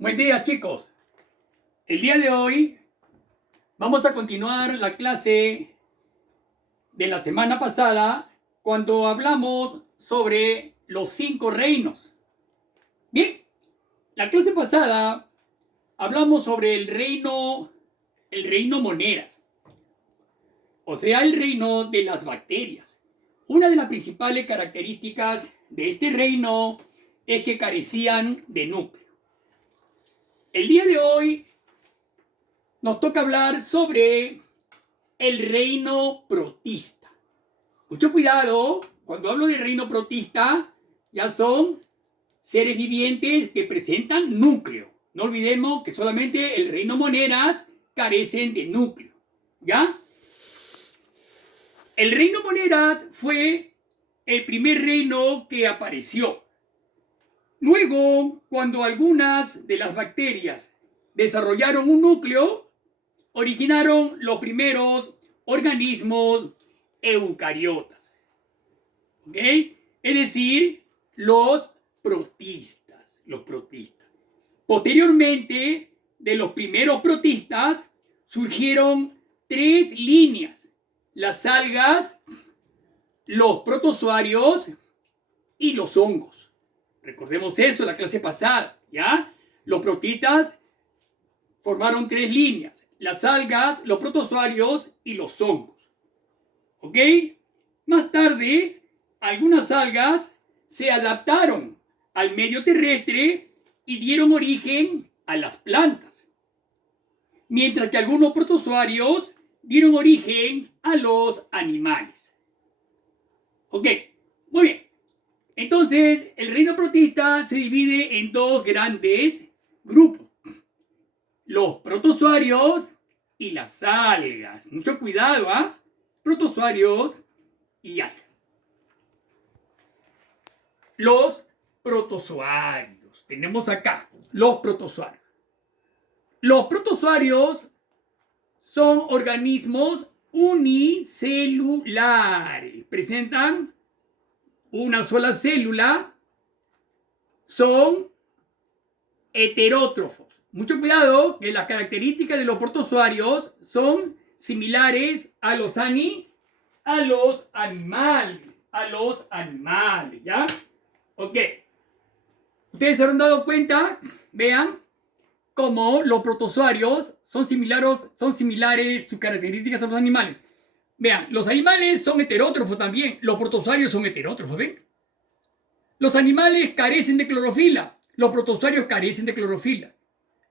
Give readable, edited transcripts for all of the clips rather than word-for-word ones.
Buen día, chicos. El día de hoy vamos a continuar la clase de la semana pasada cuando hablamos sobre los 5 reinos. Bien, la clase pasada hablamos sobre el reino moneras, o sea, el reino de las bacterias. Una de las principales características de este reino es que carecían de núcleo. El día de hoy nos toca hablar sobre el reino protista. Mucho cuidado, cuando hablo de reino protista, ya son seres vivientes que presentan núcleo. No olvidemos que solamente el reino moneras carecen de núcleo. ¿Ya? El reino moneras fue el primer reino que apareció. Luego, cuando algunas de las bacterias desarrollaron un núcleo, originaron los primeros organismos eucariotas. ¿Ok? Es decir, los protistas. Posteriormente, de los primeros protistas, surgieron 3 líneas: las algas, los protozoarios y los hongos. Recordemos eso en la clase pasada, ¿ya? Los protistas formaron 3 líneas: las algas, los protozoarios y los hongos. ¿Ok? Más tarde, algunas algas se adaptaron al medio terrestre y dieron origen a las plantas, mientras que algunos protozoarios dieron origen a los animales. ¿Ok? Muy bien. Entonces, el reino protista se divide en 2 grandes grupos: los protozoarios y las algas. Mucho cuidado, ¿ah? Protozoarios y algas. Los protozoarios. Tenemos acá los protozoarios. Los protozoarios son organismos unicelulares. Presentan una sola célula. Son heterótrofos. Mucho cuidado, que las características de los protozoarios son similares a los animales. ¿Ya? Ok. Ustedes se habrán dado cuenta, vean, cómo los protozoarios son similares sus características a los animales. Vean, los animales son heterótrofos también, los protozoarios son heterótrofos, ¿ven? Los animales carecen de clorofila, los protozoarios carecen de clorofila.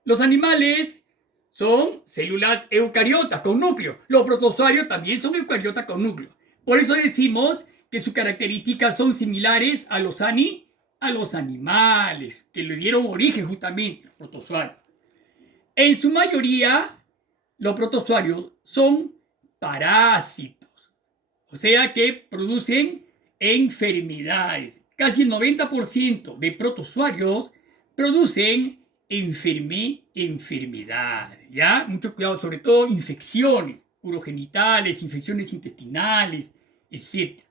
Los animales son células eucariotas con núcleo. Los protozoarios también son eucariotas con núcleo. Por eso decimos que sus características son similares a los animales, que le dieron origen justamente a los protozoarios. En su mayoría, los protozoarios son parásitos, o sea que producen enfermedades. Casi el 90% de protozoarios producen enfermedades, ¿ya? Mucho cuidado, sobre todo infecciones urogenitales, infecciones intestinales, etc.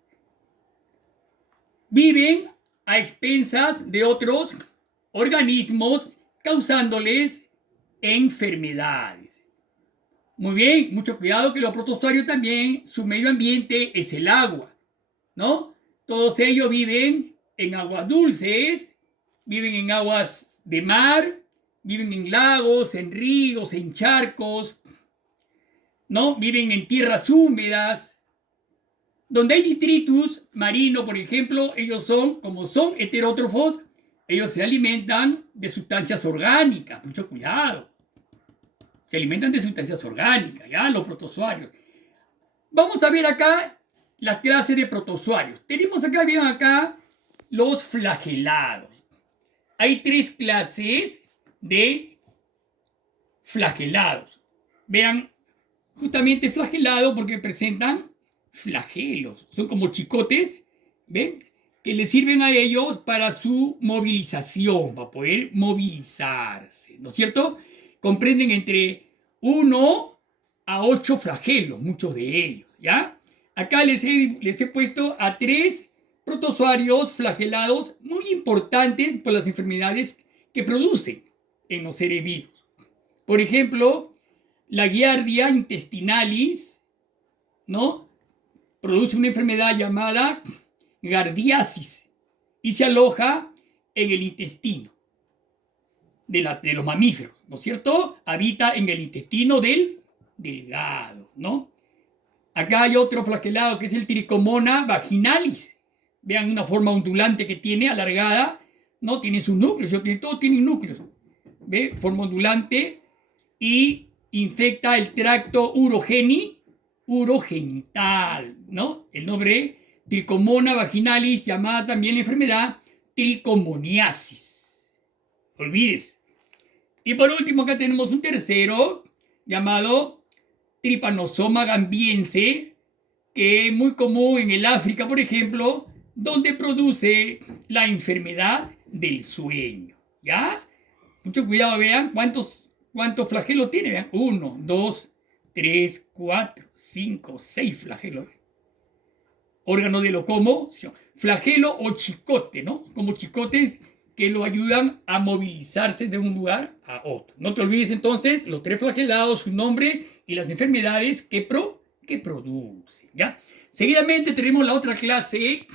Viven a expensas de otros organismos, causándoles enfermedades. Muy bien, mucho cuidado, que los protozoarios también, su medio ambiente es el agua, ¿no? Todos ellos viven en aguas dulces, viven en aguas de mar, viven en lagos, en ríos, en charcos, ¿no? Viven en tierras húmedas. Donde hay detritus marino, por ejemplo, como son heterótrofos, ellos se alimentan de sustancias orgánicas. Mucho cuidado. Se alimentan de sustancias orgánicas, ¿ya? Los protozoarios. Vamos a ver acá las clases de protozoarios. Tenemos acá, vean acá, los flagelados. Hay 3 clases de flagelados. Vean, justamente flagelados porque presentan flagelos. Son como chicotes, ¿ven? Que les sirven a ellos para su movilización, para poder movilizarse, ¿no es cierto? Comprenden entre 1 a 8 flagelos, muchos de ellos, ¿ya? Acá les he puesto a 3 protozoarios flagelados muy importantes por las enfermedades que producen. en los seres vivos. Por ejemplo, la Giardia intestinalis, ¿no? Produce una enfermedad llamada gardiasis y se aloja en el intestino de los mamíferos, ¿no es cierto? Habita en el intestino del delgado, ¿no? Acá hay otro flagelado que es el Tricomona vaginalis. Vean una forma ondulante que tiene, alargada, ¿no? Tiene sus núcleos, todos tienen núcleos. ¿Ve? Forma ondulante y infecta el tracto urogenital, ¿no? El nombre Tricomona vaginalis, llamada también la enfermedad tricomoniasis. Olvides. Y por último acá tenemos un tercero llamado Trypanosoma gambiense, que es muy común en el África, por ejemplo, donde produce la enfermedad del sueño. ¿Ya? Mucho cuidado, vean cuántos flagelos tiene. Vean, 1, 2, 3, 4, 5, 6 flagelos. Órgano de locomoción. Flagelo o chicote, ¿no? Como chicotes que lo ayudan a movilizarse de un lugar a otro. No te olvides entonces los 3 flagelados, su nombre y las enfermedades que producen, ¿ya? Seguidamente tenemos la otra clase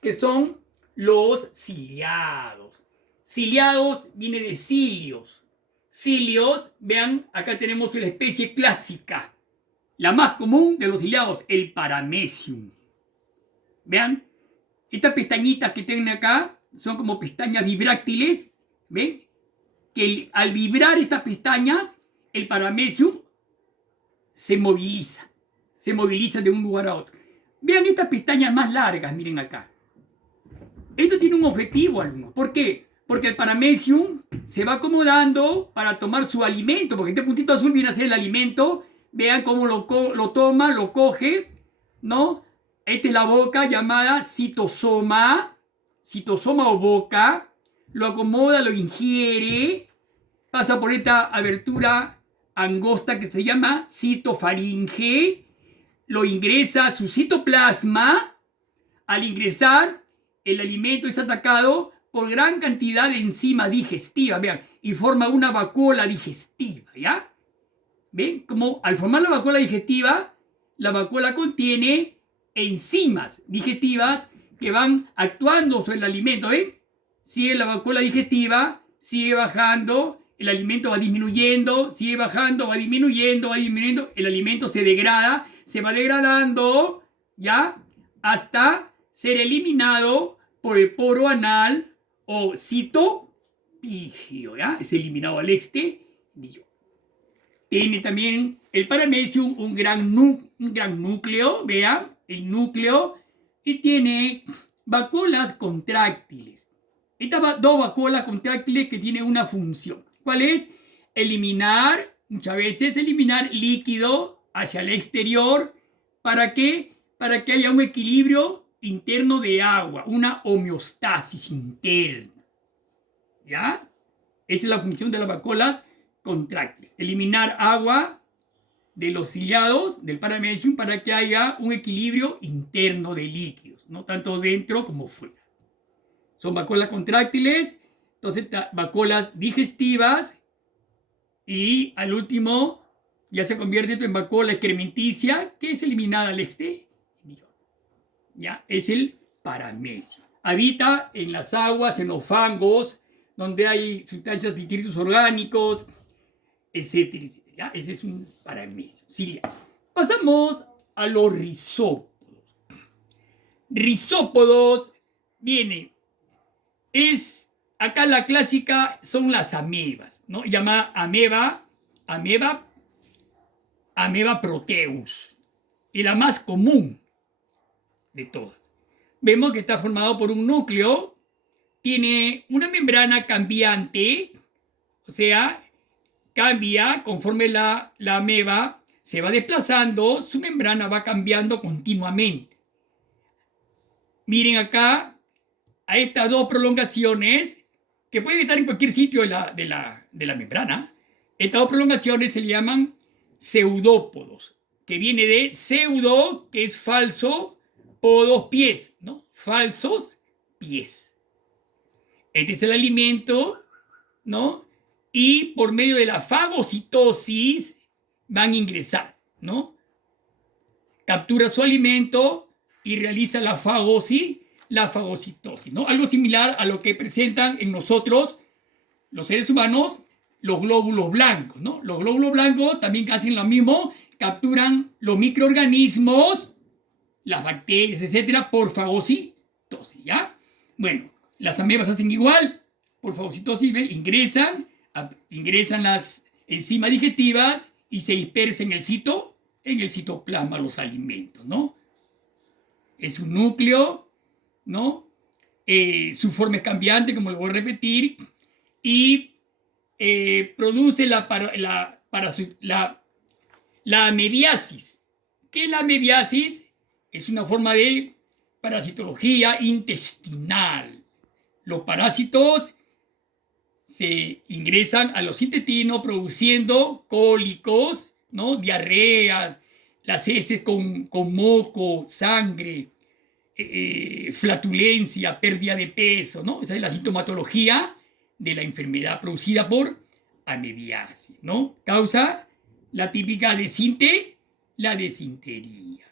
que son los ciliados. Ciliados viene de cilios. Cilios, vean, acá tenemos la especie clásica, la más común de los ciliados, el Paramecium. Vean, estas pestañitas que tienen acá son como pestañas vibráctiles. ¿Ven? Que al vibrar estas pestañas, el Paramecium se moviliza de un lugar a otro. Vean estas pestañas más largas, miren acá. Esto tiene un objetivo, alumnos. ¿Por qué? Porque el Paramecium se va acomodando para tomar su alimento, porque este puntito azul viene a ser el alimento. Vean cómo lo toma, lo coge, ¿no? Esta es la boca llamada citosoma o boca. Lo acomoda, lo ingiere, pasa por esta abertura angosta que se llama citofaringe, lo ingresa a su citoplasma. Al ingresar, el alimento es atacado por gran cantidad de enzimas digestivas, vean, y forma una vacuola digestiva, ¿ya? ¿Ven? Como al formar la vacuola digestiva, la vacuola contiene enzimas digestivas que van actuando sobre el alimento, ¿ven? Sigue la vacuola digestiva, sigue bajando, el alimento va disminuyendo, sigue bajando, va disminuyendo, el alimento se degrada, se va degradando, ¿ya? Hasta ser eliminado por el poro anal o citopigio, ¿ya? Es eliminado al exterior. Tiene también el Paramecium un gran núcleo, vean, el núcleo, y tiene vacuolas contráctiles. Estas 2 vacuolas contráctiles que tienen una función. ¿Cuál es? Muchas veces eliminar líquido hacia el exterior. ¿Para qué? Para que haya un equilibrio interno de agua, una homeostasis interna. ¿Ya? Esa es la función de las vacuolas contráctiles. Eliminar agua de los ciliados del Paramecium para que haya un equilibrio interno de líquidos, no tanto dentro como fuera. Son vacuolas contráctiles, entonces vacuolas digestivas, y al último ya se convierte en vacuola excrementicia, que es eliminada al exterior. Ya es el Paramecium. Habita en las aguas, en los fangos, donde hay sustancias de detritus orgánicos, etcétera, etcétera. ¿Ya? Ese es un Paramecium ciliado. Pasamos a los rizópodos. Rizópodos viene, acá la clásica son las amebas, ¿no? Llamada ameba proteus, y la más común de todas. Vemos que está formado por un núcleo, tiene una membrana cambiante, o sea, cambia conforme la ameba se va desplazando, su membrana va cambiando continuamente. Miren acá a estas 2 prolongaciones que pueden estar en cualquier sitio de la membrana. Estas 2 prolongaciones se le llaman pseudópodos, que viene de pseudo, que es falso, podos, pies, ¿no? Falsos pies. Este es el alimento, ¿no? y por medio de la fagocitosis van a ingresar, ¿no? Captura su alimento y realiza la fagocitosis, ¿no? Algo similar a lo que presentan en nosotros, los seres humanos, los glóbulos blancos, ¿no? Los glóbulos blancos también hacen lo mismo, capturan los microorganismos, las bacterias, etcétera, por fagocitosis, ¿ya? Bueno, las amebas hacen igual, por fagocitosis, ¿ves? Ingresan las enzimas digestivas y se dispersan en el citoplasma los alimentos, ¿no? Es un núcleo, ¿no? Su forma es cambiante, como lo voy a repetir, y produce la amebiasis. ¿Qué es la amebiasis? Es una forma de parasitología intestinal. Los parásitos se ingresan a los intestinos produciendo cólicos, ¿no? Diarreas, las heces con moco, sangre, flatulencia, pérdida de peso, ¿no? Esa es la sintomatología de la enfermedad producida por amebiasis, ¿no? Causa la típica la desintería,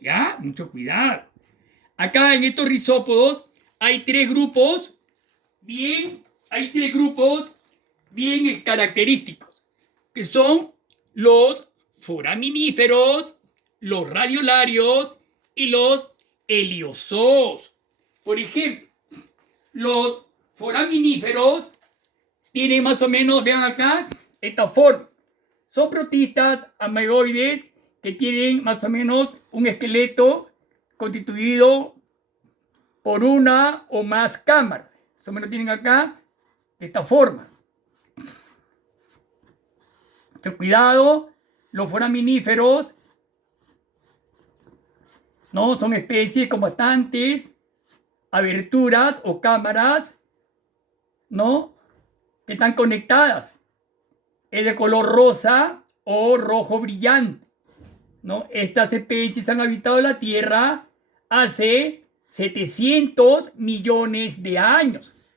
¿ya? Mucho cuidado. Acá en estos rizópodos hay tres grupos bien característicos, que son los foraminíferos, los radiolarios y los heliozoos. Por ejemplo, los foraminíferos tienen más o menos, vean acá, esta forma. Son protistas ameboides que tienen más o menos un esqueleto constituido por una o más cámaras. Más o menos tienen acá esta forma. Mucho cuidado, los foraminíferos no son especies con bastantes aberturas o cámaras, ¿no? Que están conectadas. Es de color rosa o rojo brillante, ¿no? Estas especies han habitado la Tierra hace 700 millones de años,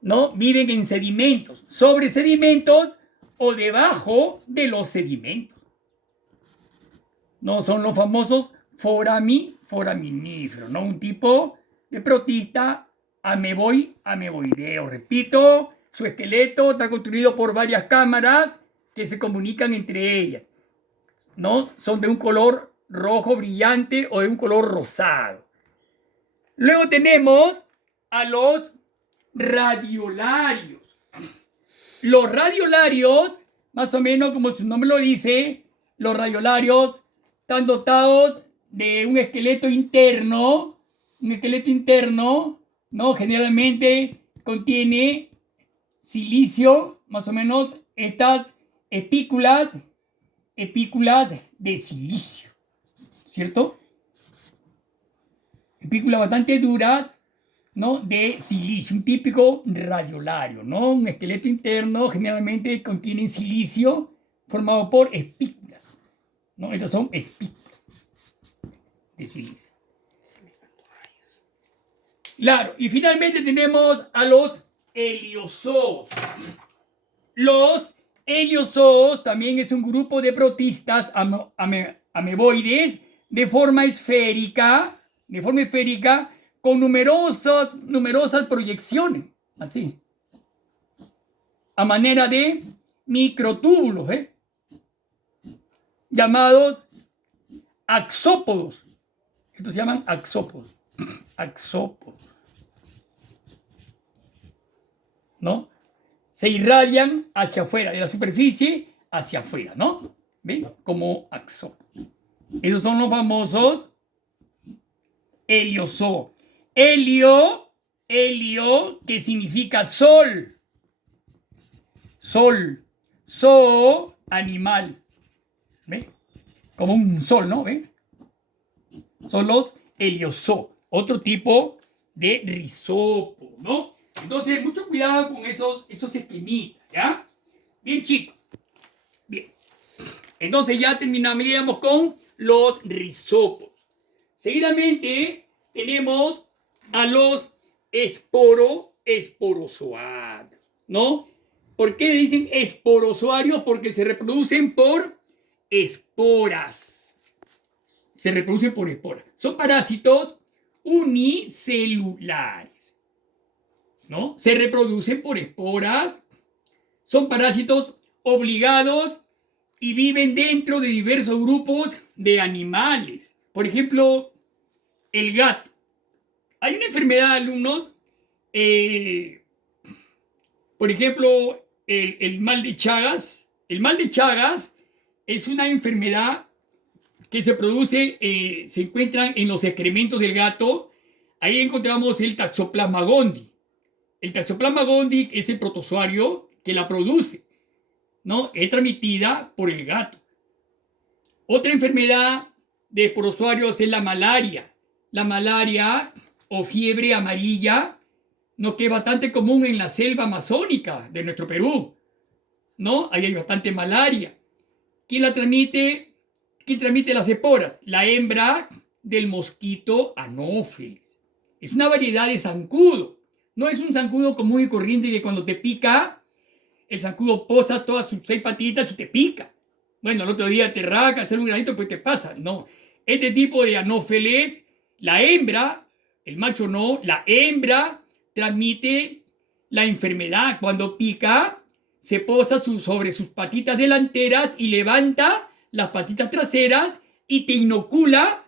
¿no? Viven en sedimentos, sobre sedimentos o debajo de los sedimentos. No son los famosos foraminíferos, ¿no? Un tipo de protista ameboideo. Repito, su esqueleto está construido por varias cámaras que se comunican entre ellas, ¿no? Son de un color rojo brillante o de un color rosado. Luego tenemos a los radiolarios. Los radiolarios, más o menos como su nombre lo dice, los radiolarios están dotados de un esqueleto interno, ¿no? Generalmente contiene silicio, más o menos estas espículas de silicio, ¿cierto? Espículas bastante duras, ¿no? De silicio, un típico radiolario, ¿no? Un esqueleto interno generalmente contiene silicio formado por espículas, ¿no? Esas son espículas de silicio. Claro, y finalmente tenemos a los heliozoos. Los heliozoos también es un grupo de protistas ameboides de forma esférica, con numerosas proyecciones, así, a manera de microtúbulos, llamados axópodos. Estos se llaman axópodos, ¿no? Se irradian hacia afuera, de la superficie hacia afuera, ¿no? ¿Ven? Como axópodos. Esos son los famosos heliozoos. Helio, que significa sol. Zoo, animal. ¿Ven? Como un sol, ¿no? ¿Ven? Son los heliozoos. Otro tipo de rizópodo, ¿no? Entonces, mucho cuidado con esos esquemitas, ¿ya? Bien, chicos. Bien. Entonces ya terminaríamos con los rizópodos. Seguidamente tenemos a los esporozoarios. ¿no? ¿Por qué dicen esporozoarios? Porque se reproducen por esporas. Se reproducen por esporas. Son parásitos unicelulares, ¿no? Se reproducen por esporas. Son parásitos obligados y viven dentro de diversos grupos de animales. Por ejemplo, el gato. Hay una enfermedad, alumnos, por ejemplo, el mal de Chagas. El mal de Chagas es una enfermedad que se produce, se encuentran en los excrementos del gato. Ahí encontramos el Toxoplasma gondii. El Toxoplasma gondii es el protozoario que la produce, ¿no? Es transmitida por el gato. Otra enfermedad de esporozoarios es la malaria. La malaria o fiebre amarilla, ¿no? Que es bastante común en la selva amazónica de nuestro Perú, ¿no? Ahí hay bastante malaria. ¿Quién la transmite? ¿Quién transmite las esporas? La hembra del mosquito Anopheles. Es una variedad de zancudo. No es un zancudo común y corriente que cuando te pica, el zancudo posa todas sus 6 patitas y te pica. Bueno, el otro día te raca, hacer un granito, pues te pasa. No. Este tipo de Anopheles, la hembra, el macho no, la hembra transmite la enfermedad. Cuando pica, se posa sobre sus patitas delanteras y levanta las patitas traseras y te inocula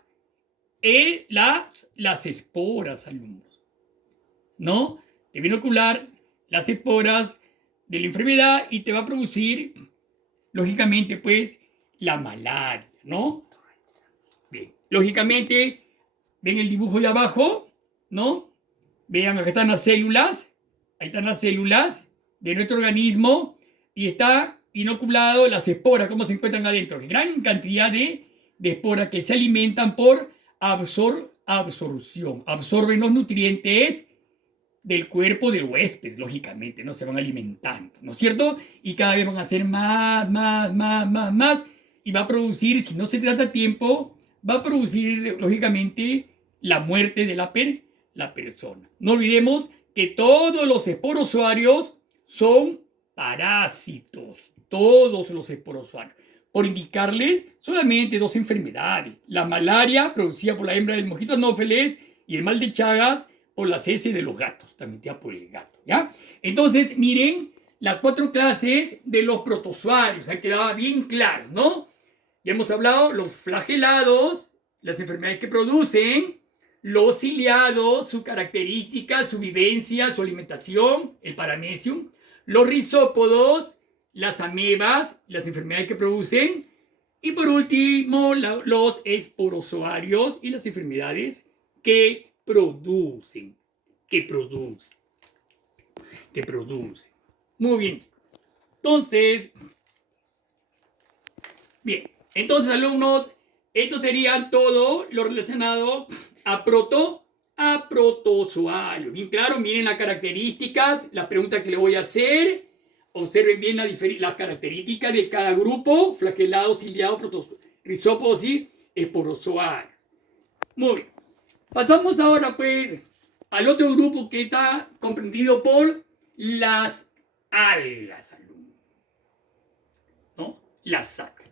las esporas, alumnos, ¿no? Te va a inocular las esporas de la enfermedad y te va a producir, lógicamente, pues, la malaria, ¿no? Bien, lógicamente, ven el dibujo de abajo, ¿no? Vean, acá están las células, ahí están las células de nuestro organismo y está inoculado las esporas, cómo se encuentran adentro. Gran cantidad de esporas que se alimentan por absorción. Absorben los nutrientes del cuerpo del huésped, lógicamente, ¿no? Se van alimentando, ¿no es cierto? Y cada vez van a hacer más, y va a producir, si no se trata a tiempo, va a producir, lógicamente, la muerte de la persona. No olvidemos que todos los esporozoarios son parásitos, todos los esporozoarios. Por indicarles solamente 2 enfermedades: la malaria, producida por la hembra del mosquito Anopheles, y el mal de Chagas, por las heces de los gatos, transmitida por el gato, ¿ya? Entonces, miren las 4 clases de los protozoarios, ha quedado bien claro, ¿no? Ya hemos hablado los flagelados, las enfermedades que producen, los ciliados, sus características, su vivencia, su alimentación, el paramecium, los rizópodos, las amebas, las enfermedades que producen, y por último, los esporozoarios y las enfermedades que producen. Muy bien. Entonces, alumnos, esto sería todo lo relacionado a protozoario. Bien claro, miren las características, la pregunta que le voy a hacer. Observen bien las características de cada grupo: flagelados, ciliados, rizópodos y esporozoarios. Muy bien. Pasamos ahora, pues, al otro grupo que está comprendido por las algas, alumnos, ¿no? Las algas.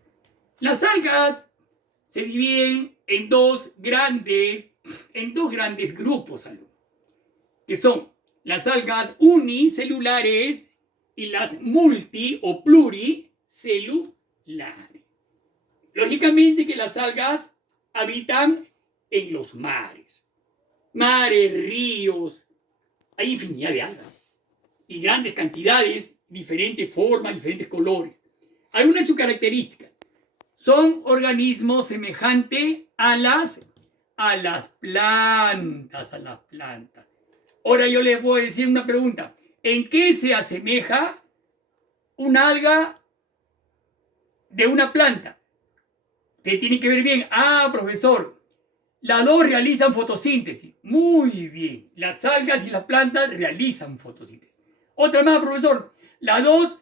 Las algas se dividen en dos grandes grupos, alumnos, que son las algas unicelulares y las multi o pluricelulares. Lógicamente que las algas habitan en los mares, ríos. Hay infinidad de algas y grandes cantidades, diferentes formas, diferentes colores. Algunas de sus características: son organismos semejantes a las plantas. Ahora yo les voy a decir una pregunta: ¿en qué se asemeja una alga de una planta? ¿Qué tiene que ver bien? Profesor, las dos realizan fotosíntesis. Muy bien, las algas y las plantas realizan fotosíntesis. Otra más, profesor, las dos,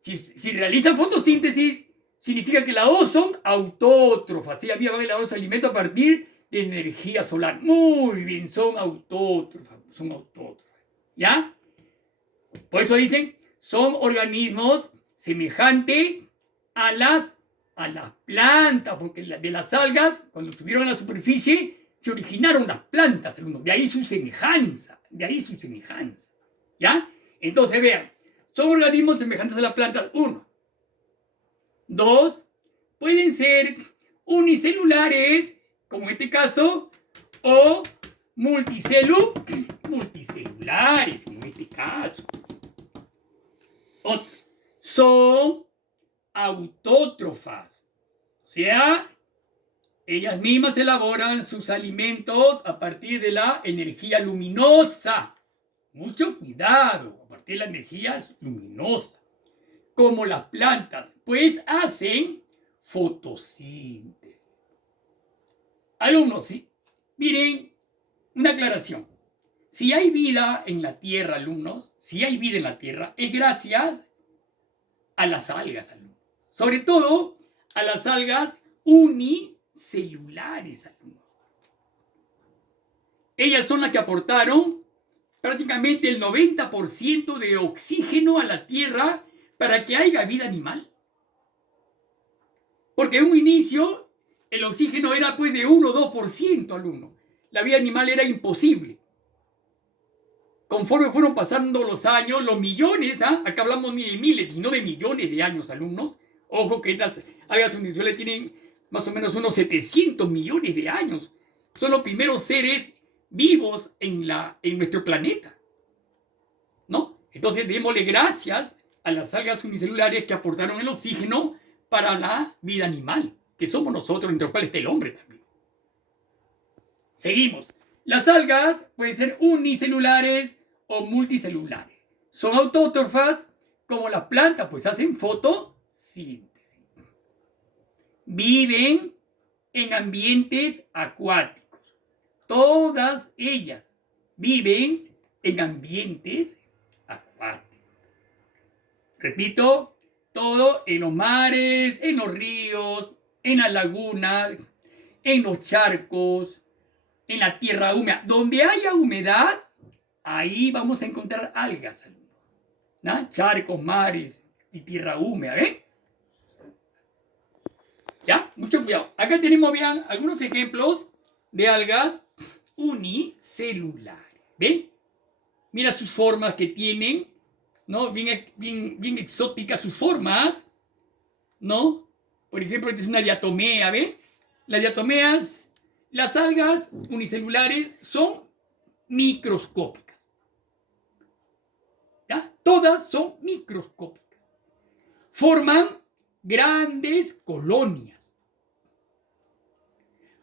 si realizan fotosíntesis, significa que las dos son autótrofas. ¿Sí? Las dos se alimentan a partir de energía solar. Muy bien, son autótrofas. ¿Ya? Por eso dicen, son organismos semejantes a las plantas, porque de las algas, cuando estuvieron en la superficie, se originaron las plantas, alumnos. De ahí su semejanza, ¿ya? Entonces, vean, son organismos semejantes a las plantas, 1. 2, pueden ser unicelulares, como en este caso, o multicelulares, como en este caso. Otro, son autótrofas, o sea, ellas mismas elaboran sus alimentos a partir de la energía luminosa. Mucho cuidado, a partir de la energía luminosa. Como las plantas, pues hacen fotosíntesis. Alumnos, ¿sí? Miren, una aclaración. Si hay vida en la Tierra, alumnos, si hay vida en la Tierra, es gracias a las algas, alumnos. Sobre todo a las algas unicelulares, alumnos. Ellas son las que aportaron prácticamente el 90% de oxígeno a la Tierra para que haya vida animal. Porque en un inicio el oxígeno era pues de 1 o 2%, alumno. La vida animal era imposible. Conforme fueron pasando los años, los millones, acá hablamos ni de miles, sino de millones de años, alumnos. Ojo que estas algas unicelulares tienen más o menos unos 700 millones de años. Son los primeros seres vivos en nuestro planeta, ¿no? Entonces démosle gracias a las algas unicelulares que aportaron el oxígeno para la vida animal, que somos nosotros, entre los cuales está el hombre también. Seguimos. Las algas pueden ser unicelulares o multicelulares. Son autótrofas, como las plantas, pues hacen fotosíntesis. Viven en ambientes acuáticos. Todas ellas viven en ambientes acuáticos. Repito, todo en los mares, en los ríos, en las lagunas, en los charcos, en la tierra húmeda. Donde haya humedad, ahí vamos a encontrar algas, ¿no? Charcos, mares y tierra húmeda, ¿ven? ¿Ya? Mucho cuidado. Acá tenemos, vean, algunos ejemplos de algas unicelulares. ¿Ven? Mira sus formas que tienen, ¿no? Bien exóticas sus formas, ¿no? Por ejemplo, esta es una diatomea, ¿ven? Las diatomeas, las algas unicelulares son microscópicas. ¿Ya? Todas son microscópicas. Forman grandes colonias.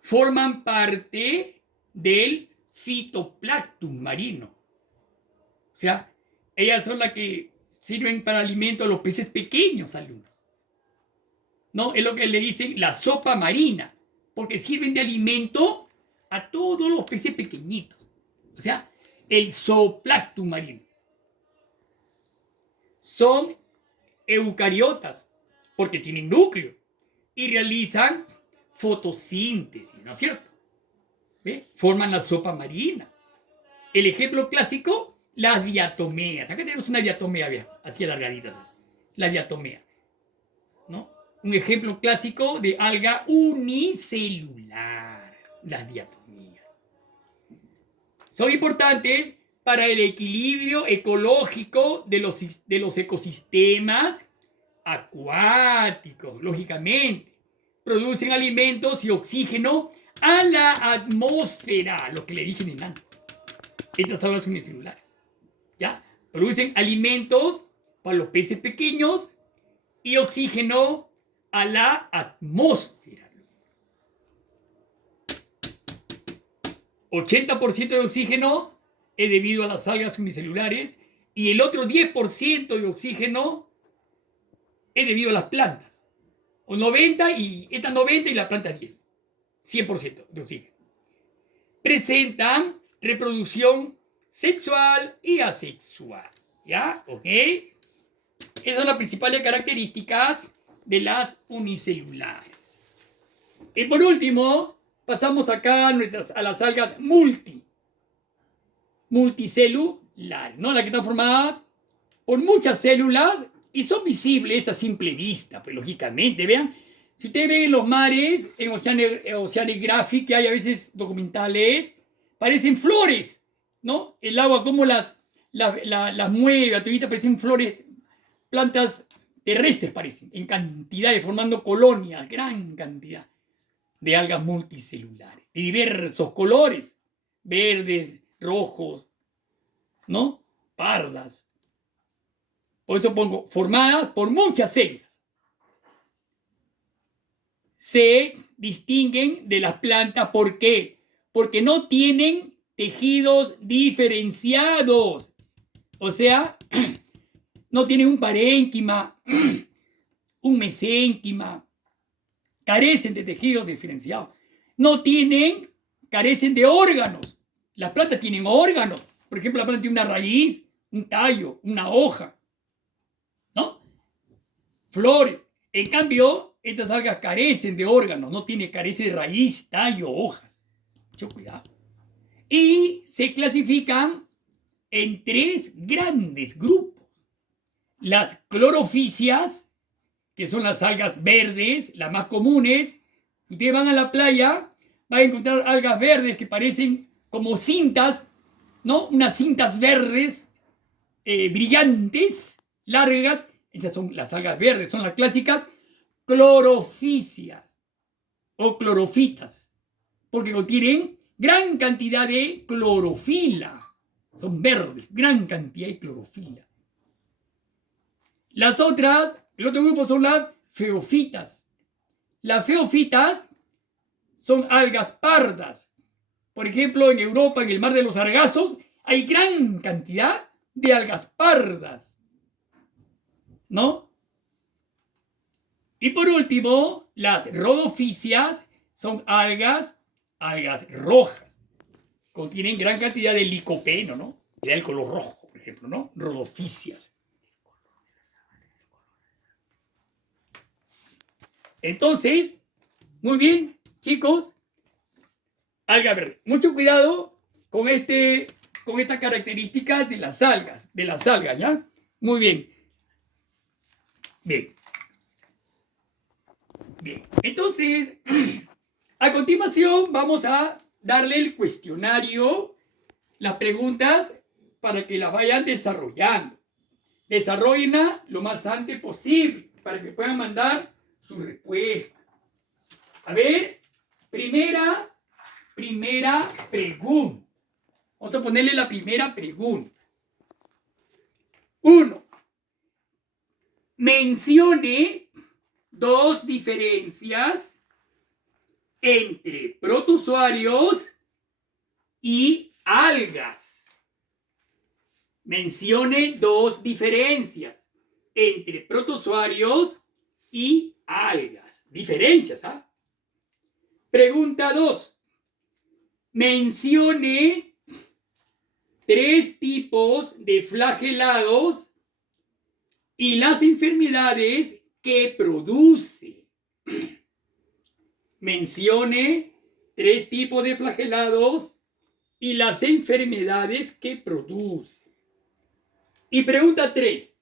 Forman parte del fitoplancton marino. O sea, ellas son las que sirven para alimento a los peces pequeños, alumnos. ¿No? Es lo que le dicen la sopa marina, porque sirven de alimento a todos los peces pequeñitos. O sea, el zooplancton marino. Son eucariotas, porque tienen núcleo y realizan fotosíntesis, ¿no es cierto? ¿Ve? Forman la sopa marina. El ejemplo clásico, las diatomeas. Acá tenemos una diatomea, vean, así alargaditas. La diatomea, ¿no? Un ejemplo clásico de alga unicelular, las diatomeas. Son importantes para el equilibrio ecológico de los ecosistemas acuáticos, lógicamente. Producen alimentos y oxígeno a la atmósfera, lo que le dije en antes. Estas son las unicelulares. ¿Ya? Producen alimentos para los peces pequeños y oxígeno a la atmósfera. 80% de oxígeno es debido a las algas unicelulares y el otro 10% de oxígeno es debido a las plantas. O 90 y esta 90 y la planta 10. 100% de oxígeno. Presentan reproducción sexual y asexual. ¿Ya? ¿Ok? Esas son las principales características de las unicelulares. Y por último, pasamos acá a las algas multicelulares, ¿no? Las que están formadas por muchas células y son visibles a simple vista, pues lógicamente, vean. Si ustedes ven en los mares, en Oceanographic, que hay a veces documentales, parecen flores, ¿no? El agua como las mueve, a todavía parecen flores, plantas terrestres parecen, en cantidades, formando colonias, gran cantidad de algas multicelulares, de diversos colores, verdes, rojos, ¿no? Pardas. Por eso pongo formadas por muchas células. Se distinguen de las plantas, ¿por qué? Porque no tienen tejidos diferenciados. O sea, no tienen un parénquima, un mesénquima, carecen de tejidos diferenciados. No tienen, carecen de órganos. Las plantas tienen órganos. Por ejemplo, la planta tiene una raíz, un tallo, una hoja, ¿no? Flores. En cambio, estas algas carecen de órganos, no tiene, carece de raíz, tallo, hojas. Mucho cuidado. Y se clasifican en 3 grandes grupos. Las clorofícias, que son las algas verdes, las más comunes. Ustedes van a la playa, van a encontrar algas verdes que parecen como cintas, ¿no? Unas cintas verdes brillantes, largas. Esas son las algas verdes, son las clásicas clorofícias o clorofitas, porque contienen gran cantidad de clorofila. Son verdes, gran cantidad de clorofila. Las otras, el otro grupo son las feofitas. Las feofitas son algas pardas. Por ejemplo, en Europa, en el mar de los Sargazos, hay gran cantidad de algas pardas, ¿no? Y por último, las rodofícias son algas rojas. Contienen gran cantidad de licopeno, ¿no? Y el color rojo, por ejemplo, ¿no? Rodofícias. Entonces, muy bien, chicos, alga verde. Mucho cuidado con esta característica de las algas, ¿ya? Muy bien. Bien. Bien. Entonces, a continuación vamos a darle el cuestionario, las preguntas para que las vayan desarrollando. Desarrollenla lo más antes posible para que puedan mandar su respuesta. A ver, primera pregunta. Vamos a ponerle la primera pregunta. 1. Mencione 2 diferencias entre protozoarios y algas. Mencione 2 diferencias entre protozoarios y algas. Diferencias, ¿ah? Pregunta 2. Mencione 3 tipos de flagelados y las enfermedades que produce. Mencione 3 tipos de flagelados y las enfermedades que produce. Y pregunta 3.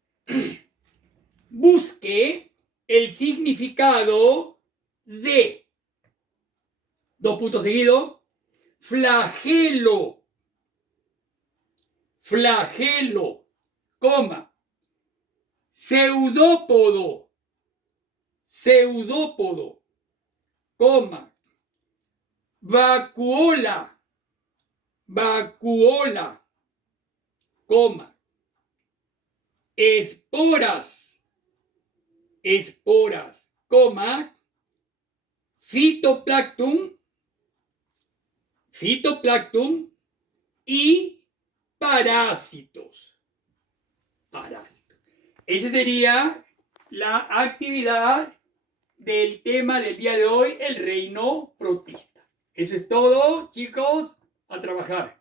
Busque el significado de, 2 puntos seguidos, flagelo, coma, pseudópodo, coma, vacuola, coma, esporas, coma, fitoplancton y parásitos. Esa sería la actividad del tema del día de hoy, el reino protista. Eso es todo, chicos, a trabajar.